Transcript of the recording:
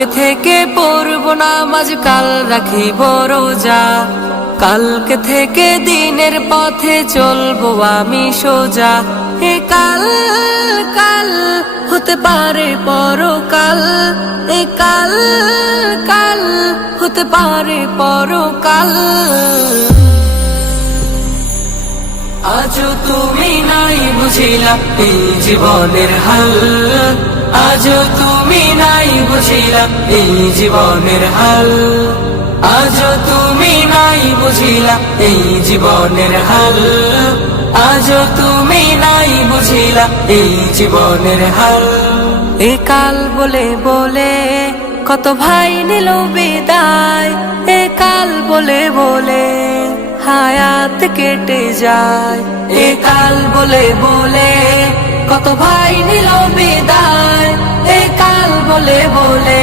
থেকে পড়ব নামাজ, কাল রাখিব রোজা। কালকে থেকে দিনের পথে চলবো আমি সোজা। এ কাল কাল হতে পারে পরকাল, এ কাল কাল হতে পারে পরকাল। আজও তুমি নাই বুঝিলা এই জীবনের হাল, আজও তুমি নাই বুঝিলা এই জীবনের হাল, আজও তুমি নাই বুঝিলা এই জীবনের হাল, আজও তুমি নাই বুঝিলা এই জীবনের হাল। এ কাল বলে বলে কত ভাই নিল বিদায়, এ কাল বলে বলে হায়াত কেটে যায়। এ কাল বলে বলে কত ভাই নিল বিদায়, এ কাল বলে বলে